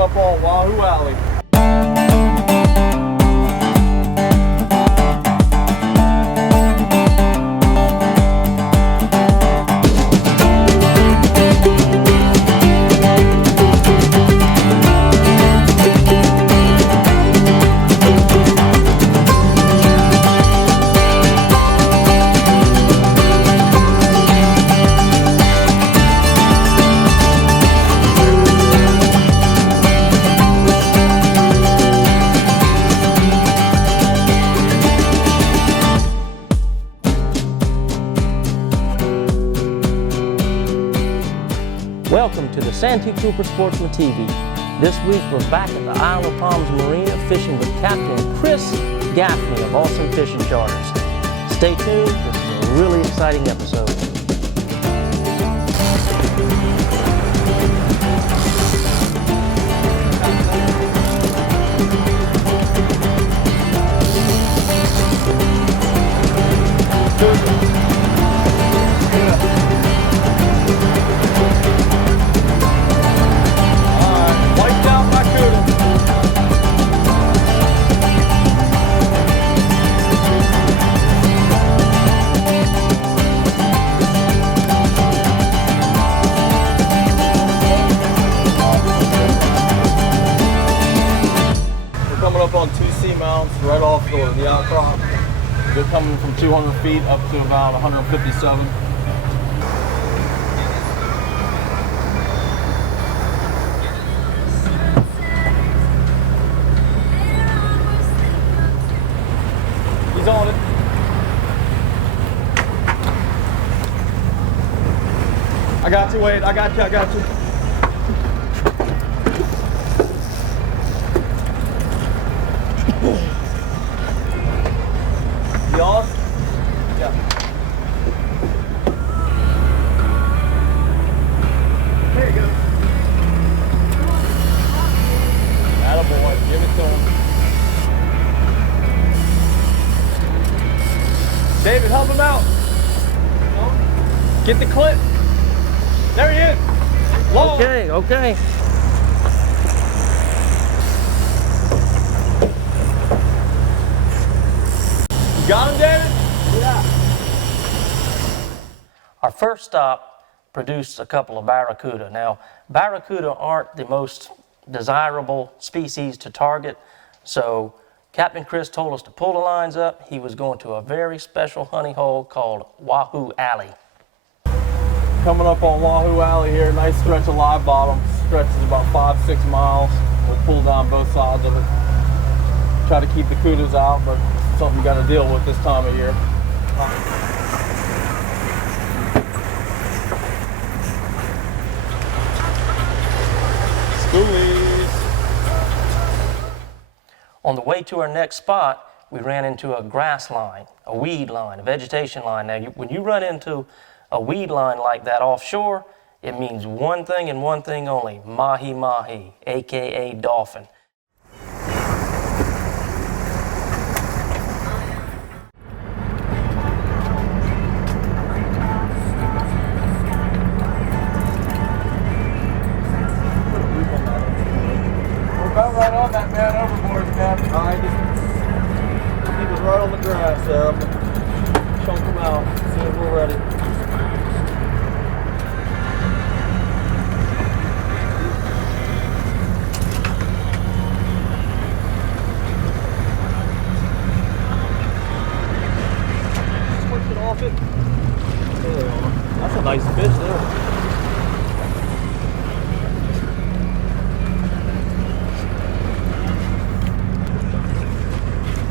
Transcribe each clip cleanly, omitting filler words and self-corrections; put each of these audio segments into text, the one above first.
coming up on Wahoo Alley. Welcome to the Santee Cooper Sportsman TV. This week we're back at the Isle of Palms Marina fishing with Captain Chris Gaffney of Awesome Fishing Charters. Stay tuned, this is a really exciting episode. Up on two seamounts right off the outcrop. They're coming from 200 feet up to about 157. He's on it. I got you, Wade. I got you. Yours? Yeah. There you go. Attaboy, give it to him. David, help him out. Get the clip. There he is. Long. Okay. Got him, David? Yeah. Our first stop produced a couple of barracuda. Now, barracuda aren't the most desirable species to target, so Captain Chris told us to pull the lines up. He was going to a very special honey hole called Wahoo Alley. Coming up on Wahoo Alley here, nice stretch of live bottom. Stretches about 5-6 miles. We'll pull down both sides of it. Try to keep the kudas out, but something you got to deal with this time of year. Schoolies. On the way to our next spot, we ran into a grass line, a weed line, a vegetation line. Now, when you run into a weed line like that offshore, it means one thing and one thing only: mahi-mahi, aka dolphin. Right on that man overboard, Capt. Alright, just keep it right on the grass there. I'm gonna chunk them out as soon as we're ready. Switch it off it. There they are. That's a nice fish there.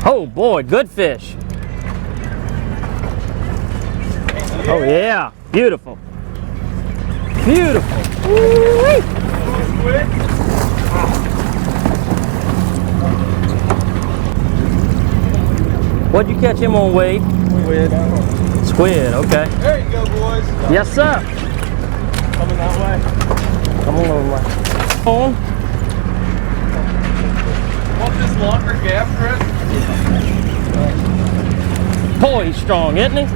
Oh boy, good fish. Oh yeah, beautiful. Beautiful. Woo-wee. What'd you catch him on, Wade? Squid. Squid, okay. There you go, boys. Yes, sir. Coming that way. Come on over, man. On. Want this longer gap, Chris? Boy, he's strong, isn't he? You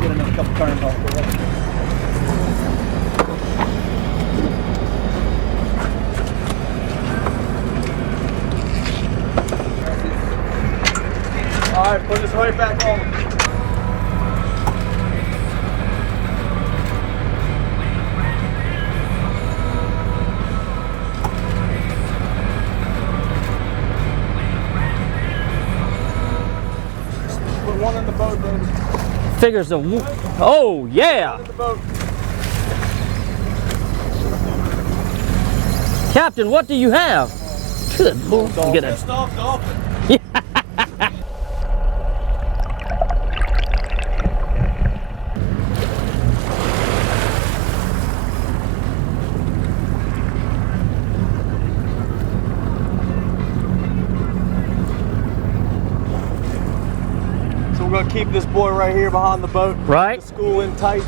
get another couple turns off the way. Put this right back on. Put one in the boat, baby. Figures the, oh yeah. One in the boat. Captain, what do you have? Good Lord. You get Pissed a, off dolphin. So we're gonna keep this boy right here behind the boat. Right. Keep the school in tight.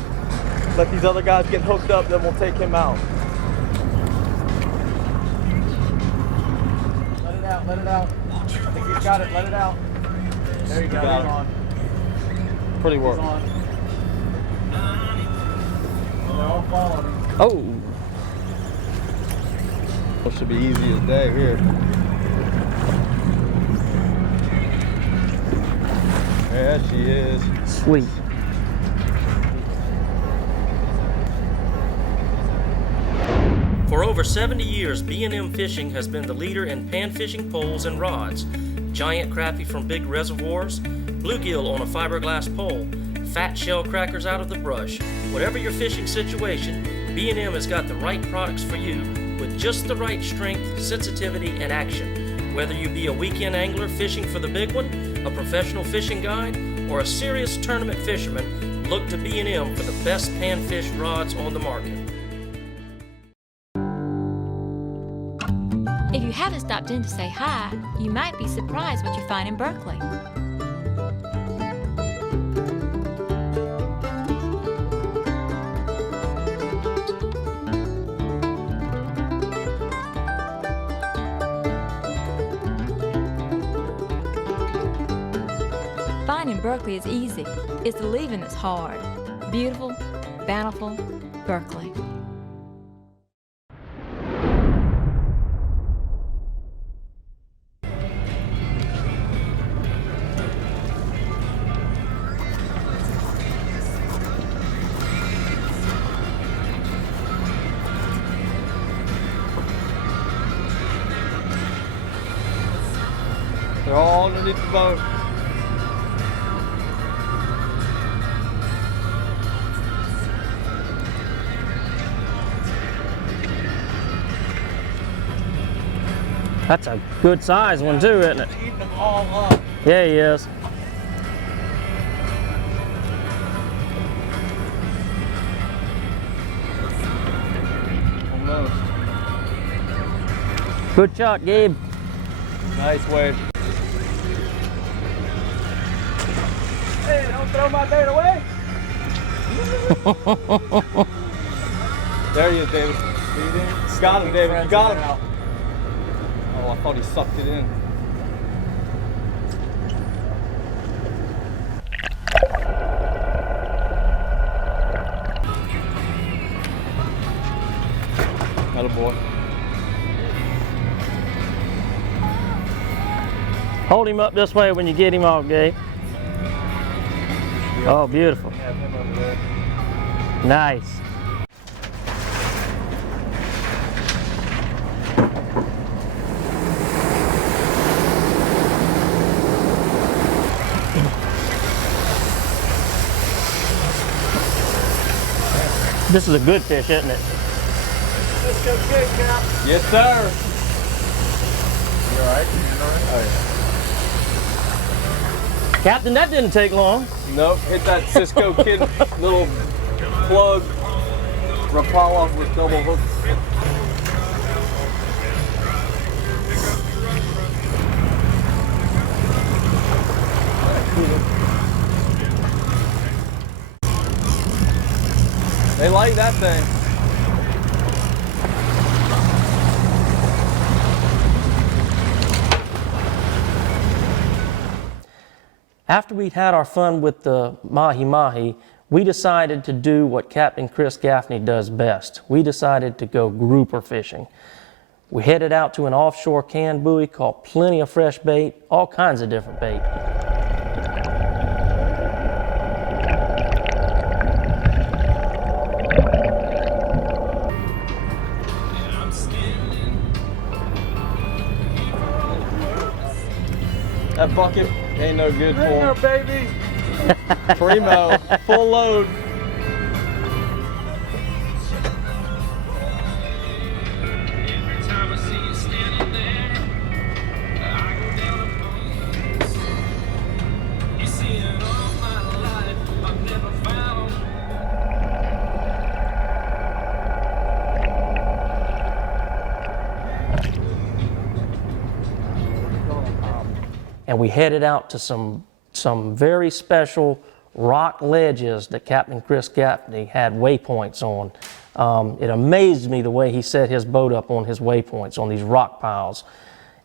Let these other guys get hooked up, then we'll take him out. Let it out, let it out. I think he's got it, let it out. There you go, he's on. Pretty work. He's on. They're all following him. oh. This should be easy as day here. There she is. Sweet. For over 70 years, B&M Fishing has been the leader in pan fishing poles and rods. Giant crappie from big reservoirs, bluegill on a fiberglass pole, fat shell crackers out of the brush. Whatever your fishing situation, B&M has got the right products for you with just the right strength, sensitivity, and action. Whether you be a weekend angler fishing for the big one, a professional fishing guide, or a serious tournament fisherman, look to B&M for the best panfish rods on the market. If you haven't stopped in to say hi, you might be surprised what you find in Berkeley. Finding Berkeley is easy. It's the leaving that's hard. Beautiful, bountiful Berkeley. They're all underneath the boat. That's a good size one too, isn't it? Eating them all up. Yeah, he is. Almost. Good shot, Gabe. Nice wave. Hey, don't throw my bait away. There he is, David. Got him, David. You got him. Oh, I thought he sucked it in. Attaboy. Hold him up this way when you get him off, Gabe. Oh, beautiful. Have him over there. Nice. This is a good fish, isn't it? Let's go good, Cap. Yes, sir. You all right? Oh, yeah. Captain, that didn't take long. Nope, hit that Cisco Kid little plug Rapala with double hooks. They like that thing. After we'd had our fun with the mahi-mahi, we decided to do what Captain Chris Gaffney does best. We decided to go grouper fishing. We headed out to an offshore can buoy, caught plenty of fresh bait, all kinds of different bait. bucket ain't no good for him. baby. Primo, full load. And we headed out to some very special rock ledges that Captain Chris Gaffney had waypoints on. It amazed me the way he set his boat up on his waypoints, on these rock piles.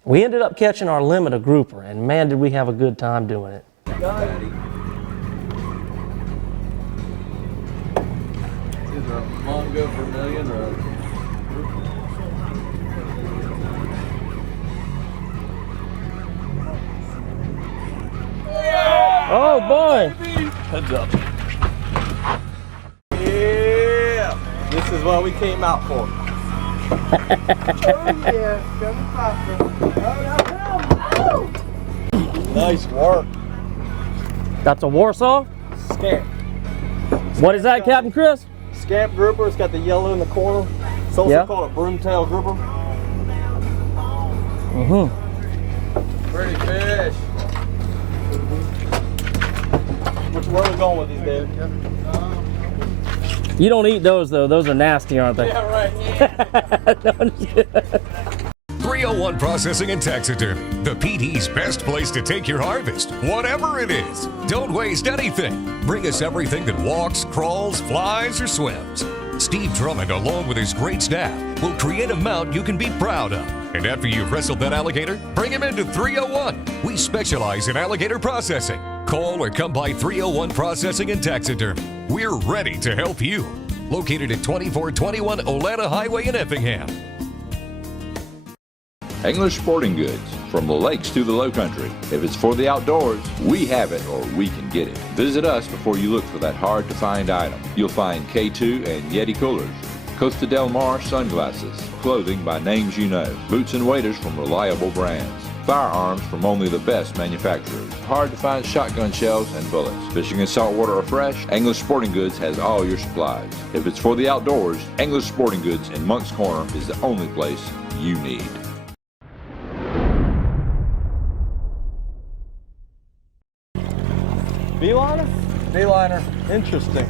We ended up catching our limit of grouper, and man, did we have a good time doing it. Either a Mongo Vermilion or a Oh boy! heads up. Yeah! This is what we came out for. Nice work. That's a Warsaw? Scamp. What is that, Captain Chris? Scamp grouper. It's got the yellow in the corner. It's also Yeah. called a broomtail grouper. Mm-hmm. Pretty fish. Where are we going with these, David? You don't eat those though. Those are nasty, aren't they? Yeah, right. 301 Processing and Taxidermy, the PD's best place to take your harvest, whatever it is. Don't waste anything. Bring us everything that walks, crawls, flies, or swims. Steve Drummond, along with his great staff, will create a mount you can be proud of. And after you've wrestled that alligator, bring him into 301. We specialize in alligator processing. Call or come by 301 Processing and Taxidermy. We're ready to help you. Located at 2421 Oleta Highway in Effingham. English Sporting Goods, from the lakes to the low country. If it's for the outdoors, we have it or we can get it. Visit us before you look for that hard-to-find item. You'll find K2 and Yeti coolers, Costa Del Mar sunglasses, clothing by names you know, boots and waders from reliable brands, firearms from only the best manufacturers, hard-to-find shotgun shells and bullets. Fishing and saltwater are fresh, English Sporting Goods has all your supplies. If it's for the outdoors, English Sporting Goods in Monk's Corner is the only place you need. B-liner? B-liner. Interesting.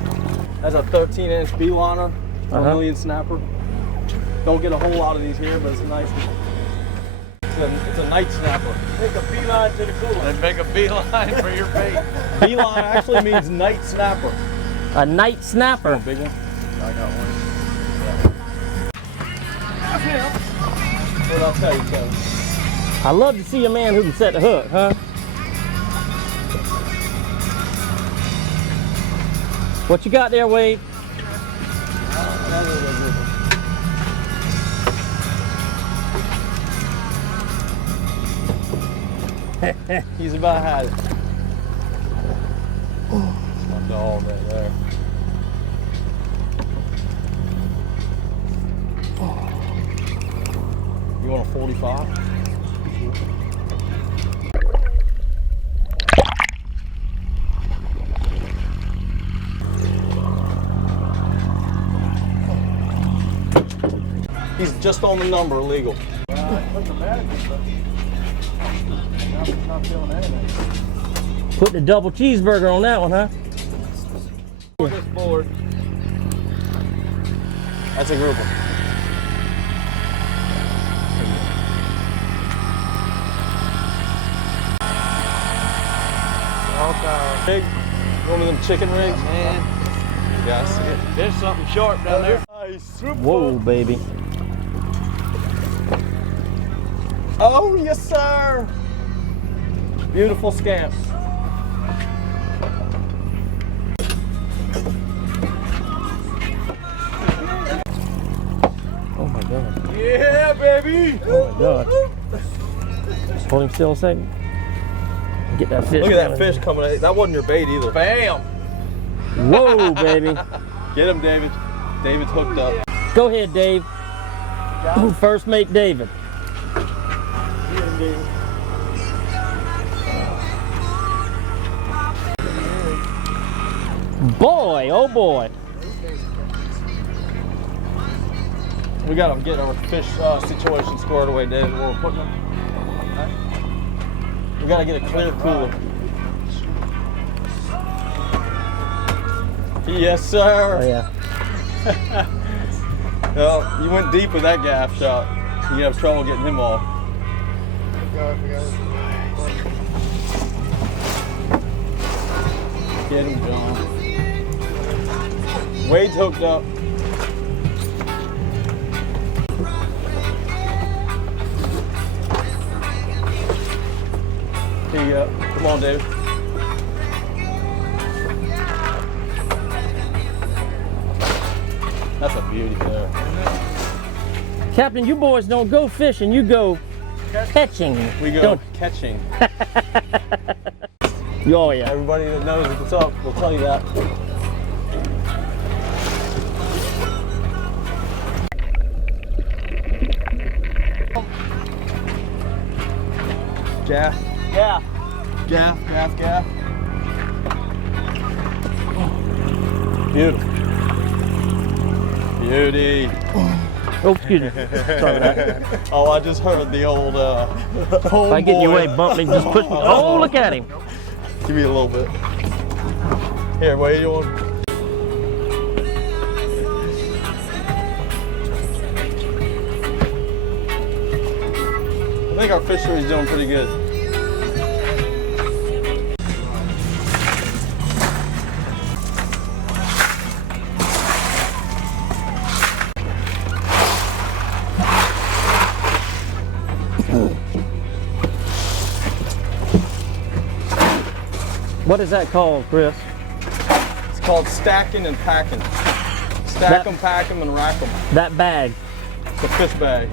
That's a 13-inch B-liner, Vermilion snapper. Don't get a whole lot of these here, but it's nice. It's a night snapper. Make a beeline to the cooler. And make a beeline for your bait. Beeline actually means night snapper. A night snapper. A big one? I got one. Yeah. What I'll tell you, Kevin. I love to see a man who can set the hook, huh? What you got there, Wade? He's about had it. It's my dog right there. You want a 45? He's just on the number illegal. Put the double cheeseburger on that one, huh? This board. That's a grouper. Big, one of them chicken rigs. Man, Yes. there's something sharp down there. Nice. Whoa, baby. Oh, yes, sir. Beautiful scamp. Oh my God. Yeah, baby. Oh my God. Hold him still a second. Get that fish. Look at that going. fish coming at. That wasn't your bait either. Bam. Whoa, baby. Get him, David. David's hooked up. Go ahead, Dave. First mate David. boy, oh boy. We got to get our fish situation squared away, David. We're putting them. We got to get a clear cooler. Yes, sir. Oh yeah. Well, you went deep with that gaff shot. You have trouble getting him off. Get him, John. Wade's hooked up. Here you go. Come on, David. That's a beauty there. Captain, you boys don't go fishing, you go catching. We go Don't- catching. Oh yeah. Everybody that knows what's up will tell you that. Gaff. Yeah. Gaff, gaff, gaff. Beautiful. Beauty. Oh, excuse me. Sorry about that. Oh, I just heard the old If I get in your way, bump me, just push me. Oh, look at him. Give me a little bit. Here, what do you want? I think our fishery is doing pretty good. What is that called, Chris? It's called stacking and packing. Stack them, pack them, and rack them. That bag. It's a fish bag.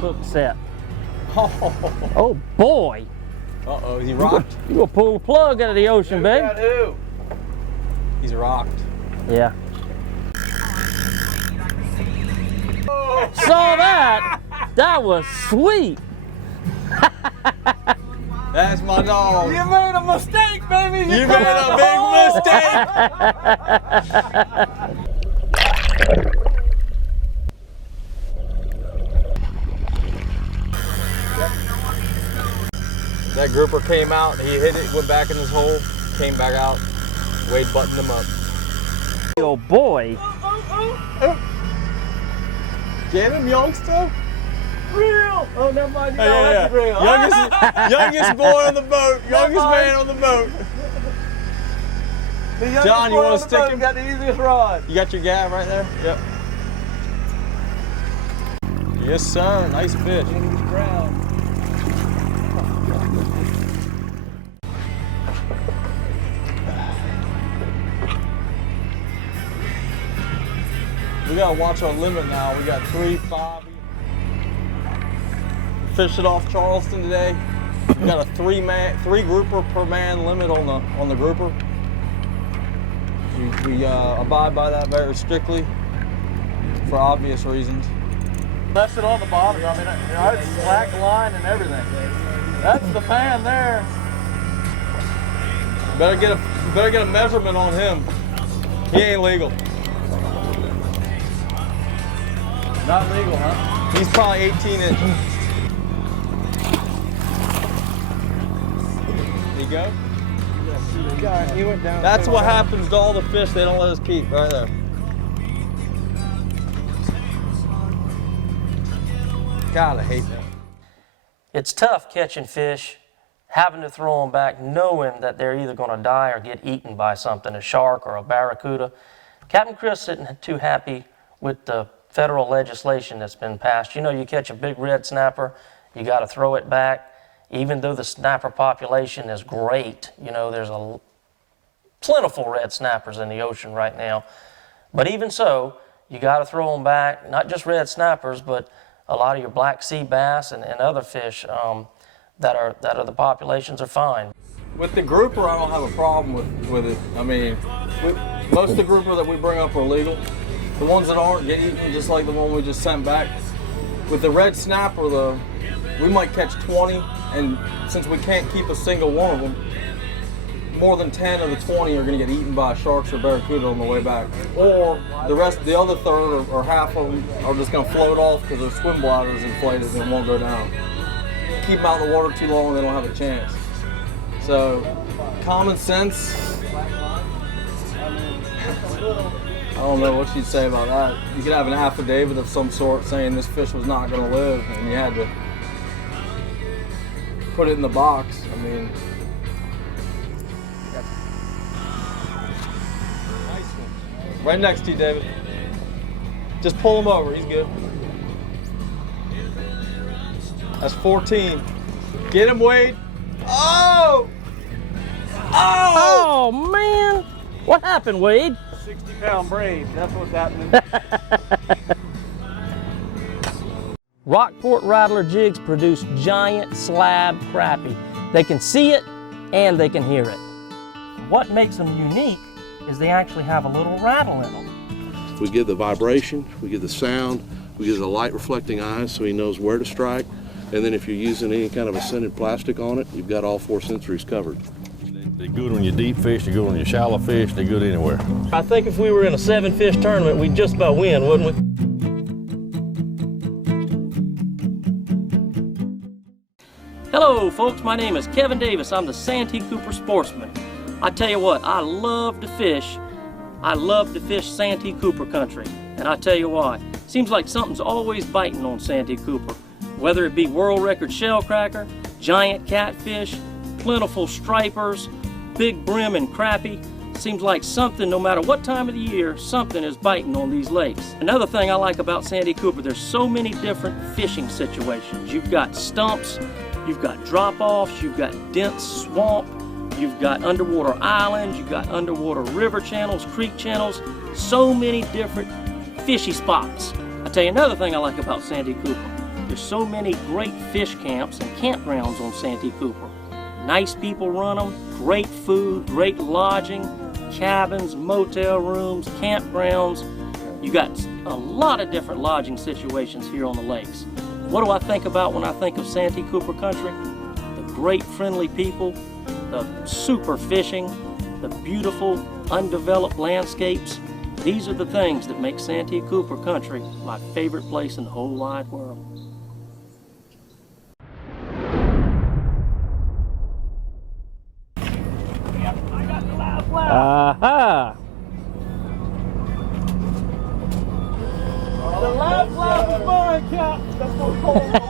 Hook set. Oh, Oh boy. uh-oh, he rocked. You gonna pull the plug out of the ocean, baby. Got who? He's rocked. Yeah. Saw that? That was sweet. That's my dog. You made a mistake, baby. You made a big mistake. That grouper came out, he hit it, went back in his hole, came back out. Wade buttoned him up. Oh boy. Get him, youngster. Real. Oh, never mind. You know Yeah, that's real. Youngest boy on the boat, youngest man on the boat. The youngest John, you boy wanna on the stick boat him? Got the easiest rod. You got your gaff right there? Yep. Yes, sir. Nice fish. He's brown. We gotta watch our limit now. We got 3, 5. Fished it off Charleston today. We got a three grouper per man limit on the grouper. We abide by that very strictly for obvious reasons. Left it on the bottom. I mean, it's slack line and everything. That's the fan there. Better get a measurement on him. He ain't legal. Not legal, huh? He's probably 18 inches. There you go. He went down. That's what happens to all the fish they don't let us keep, right there. God, I hate that. It's tough catching fish, having to throw them back, knowing that they're either going to die or get eaten by something, a shark or a barracuda. Captain Chris isn't too happy with the federal legislation that's been passed. You know, you catch a big red snapper, you got to throw it back. Even though the snapper population is great, you know, there's a plentiful red snappers in the ocean right now. But even so, you got to throw them back, not just red snappers, but a lot of your black sea bass and other fish that are the populations are fine. With the grouper, I don't have a problem with it. I mean, most of the grouper that we bring up are legal. The ones that aren't get eaten, just like the one we just sent back. With the red snapper, we might catch 20, and since we can't keep a single one of them, more than 10 of the 20 are going to get eaten by sharks or barracuda on the way back. Or the other third or half of them are just going to float off because their swim bladder is inflated and won't go down. Keep them out in the water too long, they don't have a chance. So, common sense, I don't know what you'd say about that. You could have an affidavit of some sort saying this fish was not going to live, and you had to put it in the box. I mean, nice one. Right next to you, David. Just pull him over. He's good. That's 14. Get him, Wade. Oh! Oh! Oh, man. What happened, Wade? 60-pound braid, that's what's happening. Rockport Rattler jigs produce giant slab crappie. They can see it and they can hear it. What makes them unique is they actually have a little rattle in them. We give the vibration, we give the sound, we give the light reflecting eyes so he knows where to strike. And then if you're using any kind of a scented plastic on it, you've got all 4 sensories covered. They're good on your deep fish, they're good on your shallow fish, they're good anywhere. I think if we were in a 7-fish tournament, we'd just about win, wouldn't we? Hello folks, my name is Kevin Davis. I'm the Santee Cooper Sportsman. I tell you what, I love to fish. I love to fish Santee Cooper country. And I tell you why. Seems like something's always biting on Santee Cooper. Whether it be world record shellcracker, giant catfish, plentiful stripers, big brim and crappie. Seems like something, no matter what time of the year, something is biting on these lakes. Another thing I like about Santee Cooper, there's so many different fishing situations. You've got stumps, you've got drop-offs, you've got dense swamp, you've got underwater islands, you've got underwater river channels, creek channels, so many different fishy spots. I'll tell you another thing I like about Santee Cooper. There's so many great fish camps and campgrounds on Santee Cooper. Nice people run them, great food, great lodging, cabins, motel rooms, campgrounds. You got a lot of different lodging situations here on the lakes. What do I think about when I think of Santee Cooper country? The great friendly people, the super fishing, the beautiful undeveloped landscapes. These are the things that make Santee Cooper country my favorite place in the whole wide world. Aha! The last lap is mine, Cap. That's what we're calling it.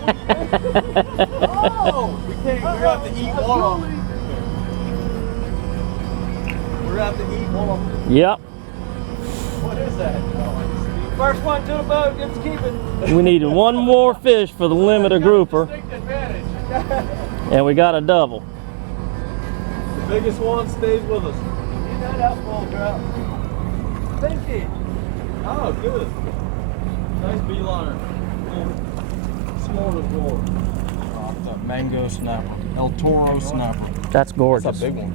Oh! We're gonna have to eat one of them. We're gonna have to eat one of them. Yep. What is that? First one to the boat gets to keep it. We needed one more fish for the limiter grouper, Distinct advantage. and we got a double. The biggest one stays with us. Get that out, ball trout. Thank you. Oh, good. Nice beeliner. Small as roar. Oh, the mango snapper. El Toro snapper. That's gorgeous. That's a big one.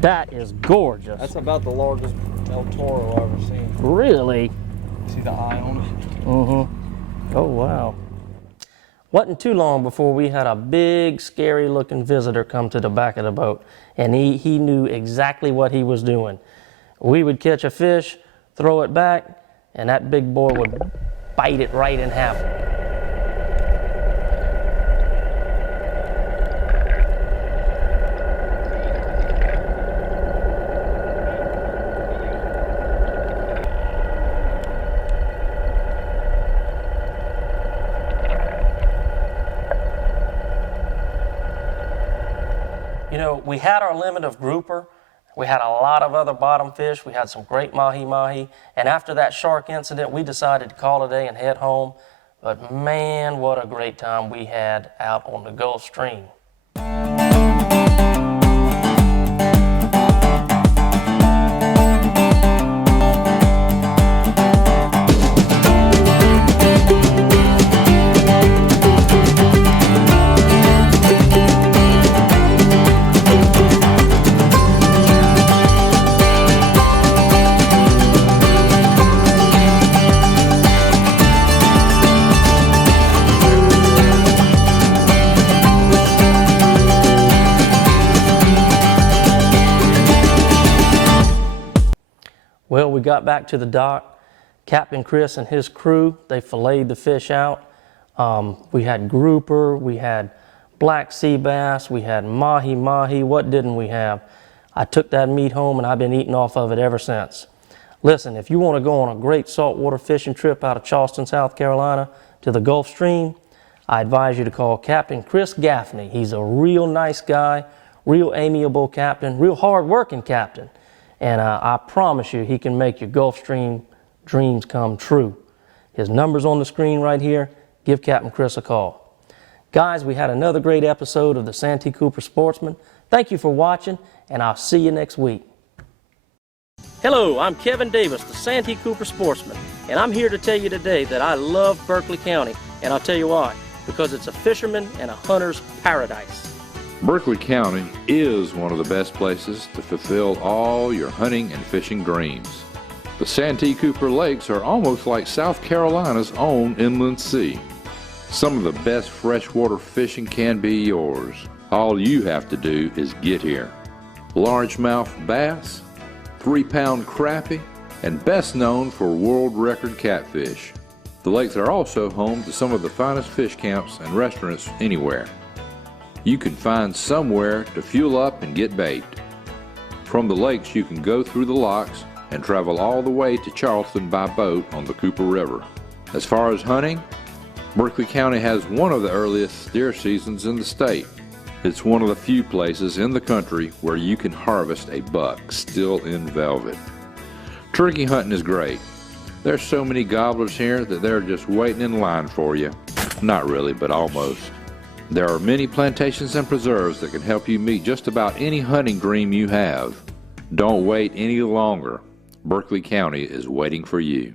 That is gorgeous. That's about the largest El Toro I've ever seen. Really? See the eye on it? Mm-hmm. Oh, wow. Wasn't too long before we had a big, scary-looking visitor come to the back of the boat, and he knew exactly what he was doing. We would catch a fish, throw it back, and that big boy would bite it right in half. You know, we had our limit of grouper. We had a lot of other bottom fish. We had some great mahi-mahi. And after that shark incident, we decided to call it a day and head home. But man, what a great time we had out on the Gulfstream. got back to the dock, Captain Chris and his crew, they filleted the fish out. We had grouper, we had black sea bass, we had mahi-mahi. What didn't we have? I took that meat home and I've been eating off of it ever since. Listen, if you want to go on a great saltwater fishing trip out of Charleston, South Carolina to the Gulfstream, I advise you to call Captain Chris Gaffney. He's a real nice guy, real amiable captain, real hard-working captain. And I promise you, he can make your Gulfstream dreams come true. His number's on the screen right here. Give Captain Chris a call. Guys, we had another great episode of the Santee Cooper Sportsman. Thank you for watching, and I'll see you next week. Hello, I'm Kevin Davis, the Santee Cooper Sportsman, and I'm here to tell you today that I love Berkeley County, and I'll tell you why. Because it's a fisherman and a hunter's paradise. Berkeley County is one of the best places to fulfill all your hunting and fishing dreams. The Santee Cooper Lakes are almost like South Carolina's own inland sea. Some of the best freshwater fishing can be yours. All you have to do is get here. Largemouth bass, 3-pound crappie, and best known for world record catfish. The lakes are also home to some of the finest fish camps and restaurants anywhere. You can find somewhere to fuel up and get baked. From the lakes you can go through the locks and travel all the way to Charleston by boat on the Cooper River. As far as hunting, Berkeley County has one of the earliest deer seasons in the state. It's one of the few places in the country where you can harvest a buck still in velvet. Turkey hunting is great. There's so many gobblers here that they're just waiting in line for you. Not really, but almost. There are many plantations and preserves that can help you meet just about any hunting dream you have. Don't wait any longer. Berkeley County is waiting for you.